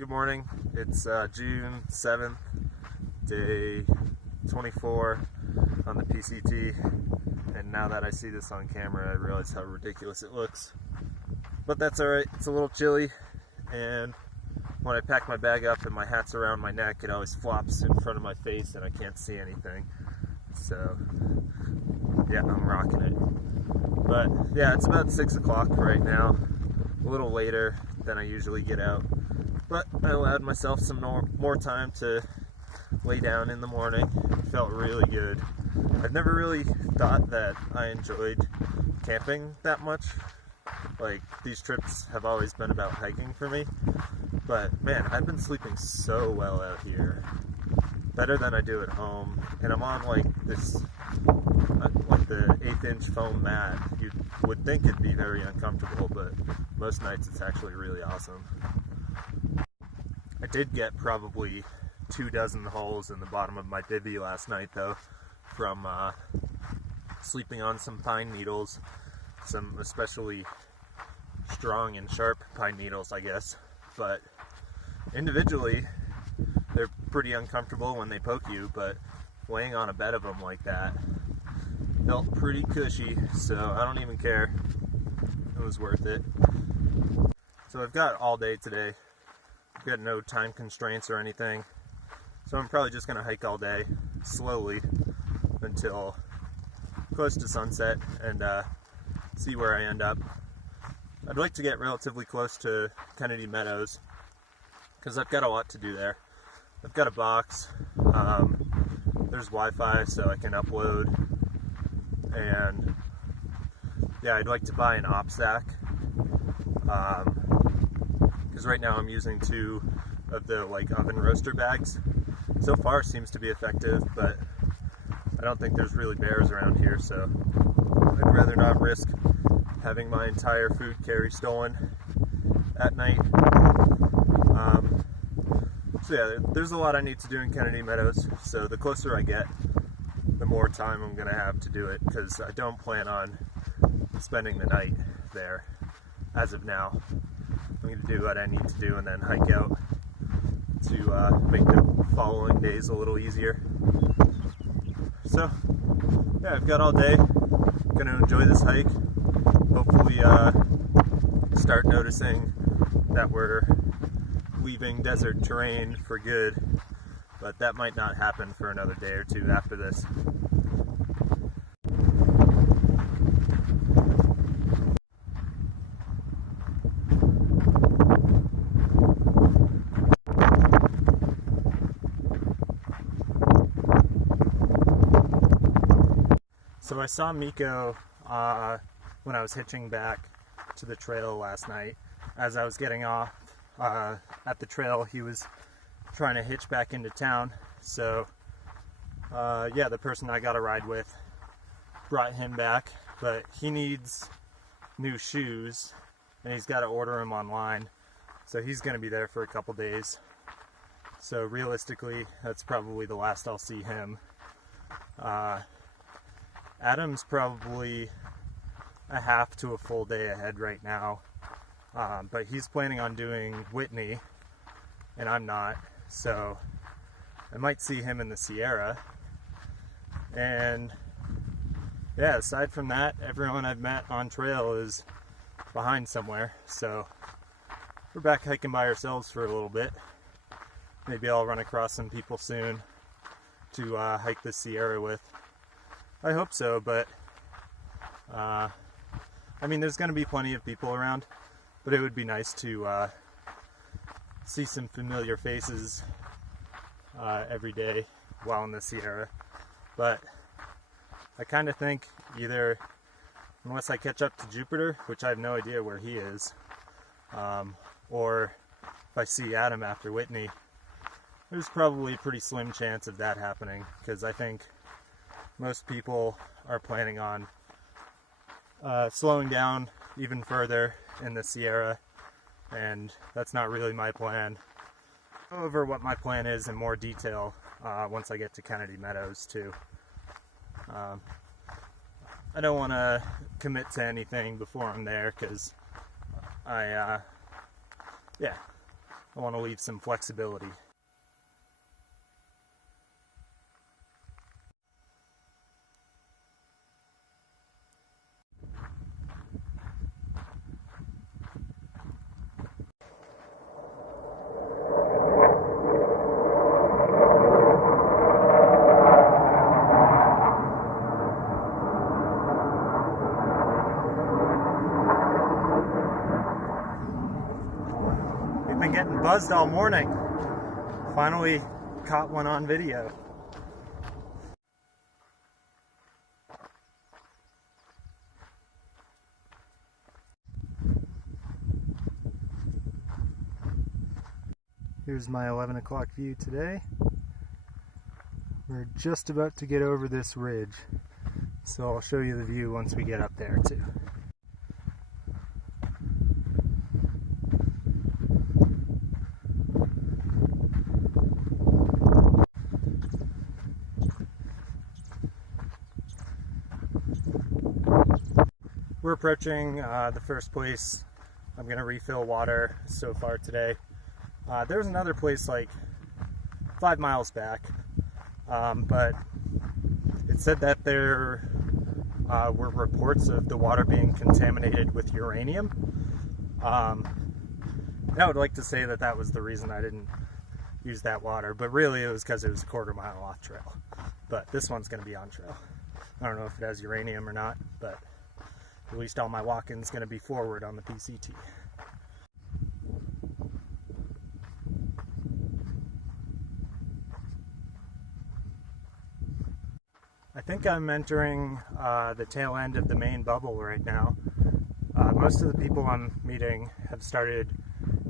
Good morning. It's June 7th, day 24 on the PCT, and now that I see this on camera I realize how ridiculous it looks. But that's alright, it's a little chilly, and when I pack my bag up and my hat's around my neck, it always flops in front of my face and I can't see anything. So yeah, I'm rocking it. But yeah, it's about 6 o'clock right now, a little later than I usually get out. But I allowed myself some more time to lay down in the morning. It felt really good. I've never really thought that I enjoyed camping that much. Like, these trips have always been about hiking for me. But man, I've been sleeping so well out here. Better than I do at home. And I'm on like this, like the 1/8" foam mat. You would think it'd be very uncomfortable, but most nights it's actually really awesome. I did get probably 24 holes in the bottom of my bivvy last night though, from sleeping on some pine needles, some especially strong and sharp pine needles I guess, but individually they're pretty uncomfortable when they poke you, but laying on a bed of them like that felt pretty cushy, so I don't even care. It was worth it. So I've got all day today. I've got no time constraints or anything, so I'm probably just gonna hike all day slowly until close to sunset and see where I end up. I'd like to get relatively close to Kennedy Meadows because I've got a lot to do there. I've got a box, there's Wi-Fi so I can upload, and yeah, I'd like to buy an OpSack. Because right now I'm using 2 of the like oven roaster bags. So far seems to be effective, but I don't think there's really bears around here, so I'd rather not risk having my entire food carry stolen at night. So yeah, there's a lot I need to do in Kennedy Meadows, so the closer I get, the more time I'm gonna have to do it, because I don't plan on spending the night there as of now. I'm going to do what I need to do and then hike out to make the following days a little easier. So, yeah, I've got all day. Going to enjoy this hike. Hopefully start noticing that we're leaving desert terrain for good, but that might not happen for another day or 2 after this. So I saw Miko when I was hitching back to the trail last night. As I was getting off at the trail, he was trying to hitch back into town. So yeah, the person I got a ride with brought him back, but he needs new shoes and he's got to order them online. So he's going to be there for a couple days. So realistically, that's probably the last I'll see him. Adam's probably a half to a full day ahead right now, but he's planning on doing Whitney, and I'm not, so I might see him in the Sierra. And yeah, aside from that, everyone I've met on trail is behind somewhere, so we're back hiking by ourselves for a little bit. Maybe I'll run across some people soon to hike the Sierra with. I hope so, but I mean, there's going to be plenty of people around, but it would be nice to see some familiar faces every day while in the Sierra. But I kind of think either, unless I catch up to Jupiter, which I have no idea where he is, or if I see Adam after Whitney, there's probably a pretty slim chance of that happening, because I think most people are planning on slowing down even further in the Sierra, and that's not really my plan. I'll go over what my plan is in more detail once I get to Kennedy Meadows too. I don't want to commit to anything before I'm there, because I I want to leave some flexibility. Been getting buzzed all morning. Finally caught one on video. Here's my 11 o'clock view today. We're just about to get over this ridge, so I'll show you the view once we get up there too. We're approaching the first place I'm going to refill water so far today. There's another place like 5 miles back, but it said that there were reports of the water being contaminated with uranium. I would like to say that that was the reason I didn't use that water, but really it was because it was a quarter mile off trail. But this one's going to be on trail. I don't know if it has uranium or not, but at least all my walking is going to be forward on the PCT. I think I'm entering the tail end of the main bubble right now. Most of the people I'm meeting have started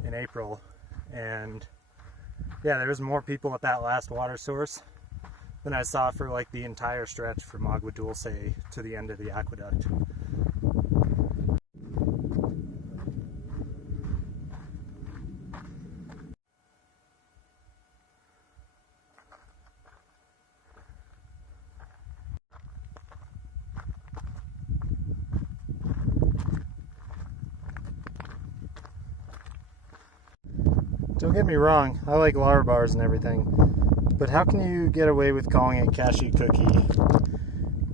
in April, and yeah, there was more people at that last water source than I saw for like the entire stretch from Agua Dulce to the end of the aqueduct. Don't get me wrong, I like Lar bars and everything, but how can you get away with calling it cashew cookie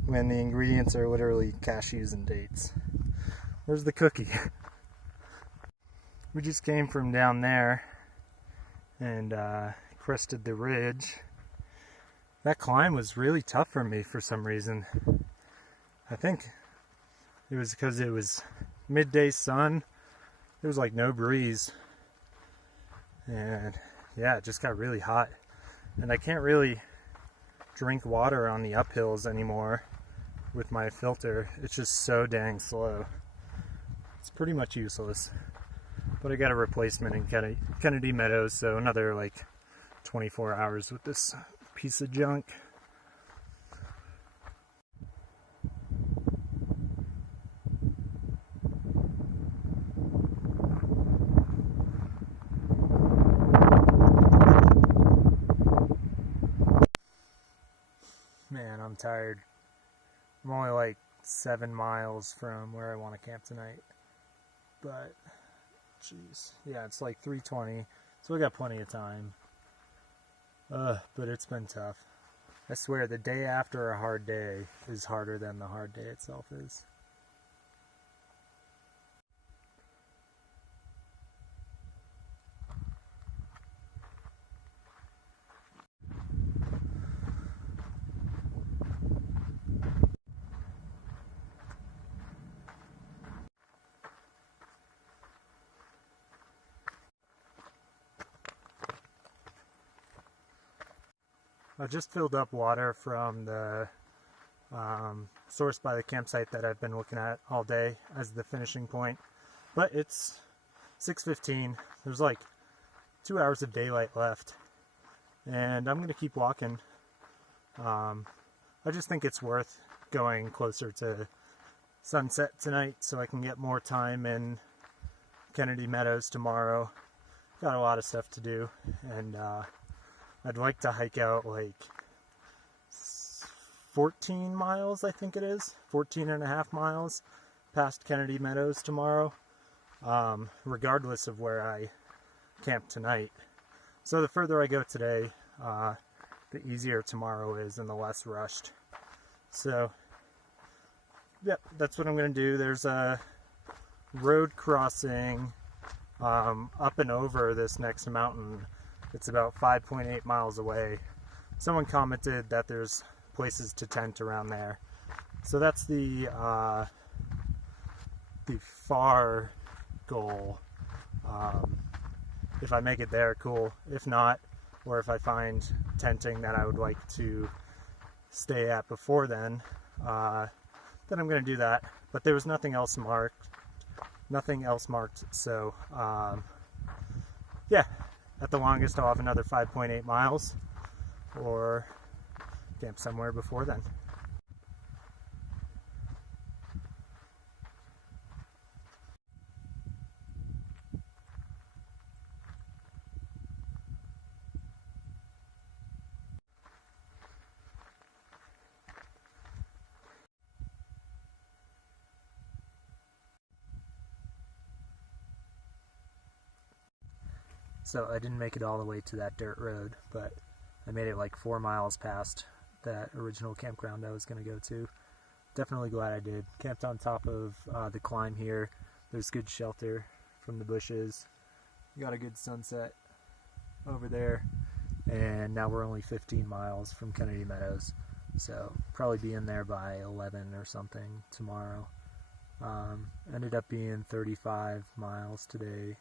when the ingredients are literally cashews and dates? Where's the cookie? We just came from down there and crested the ridge. That climb was really tough for me for some reason. I think it was because it was midday sun. There was like no breeze. And yeah, it just got really hot. And I can't really drink water on the uphills anymore with my filter. It's just so dang slow. It's pretty much useless. But I got a replacement in Kennedy Meadows, so another like 24 hours with this piece of junk. Man, I'm tired. I'm only like 7 miles from where I want to camp tonight. But, jeez. Yeah, it's like 3:20, so we got plenty of time. But it's been tough. I swear, the day after a hard day is harder than the hard day itself is. I just filled up water from the source by the campsite that I've been looking at all day as the finishing point. But it's 6:15. There's like 2 hours of daylight left. And I'm going to keep walking. I just think it's worth going closer to sunset tonight so I can get more time in Kennedy Meadows tomorrow. Got a lot of stuff to do, and I'd like to hike out like 14 miles, I think it is, 14 and a half miles past Kennedy Meadows tomorrow, regardless of where I camp tonight. So the further I go today, the easier tomorrow is and the less rushed. So, yep, that's what I'm going to do. There's a road crossing up and over this next mountain. It's about 5.8 miles away. Someone commented that there's places to tent around there. So that's the far goal. If I make it there, cool. If not, or if I find tenting that I would like to stay at before then I'm going to do that. But there was nothing else marked. So yeah, at the longest I'll have another 5.8 miles or camp somewhere before then. So I didn't make it all the way to that dirt road, but I made it like 4 miles past that original campground I was going to go to. Definitely glad I did. Camped on top of the climb here. There's good shelter from the bushes. You got a good sunset over there. And now we're only 15 miles from Kennedy Meadows. So probably be in there by 11 or something tomorrow. Ended up being 35 miles today.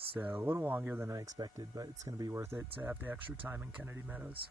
So a little longer than I expected, but it's going to be worth it to have the extra time in Kennedy Meadows.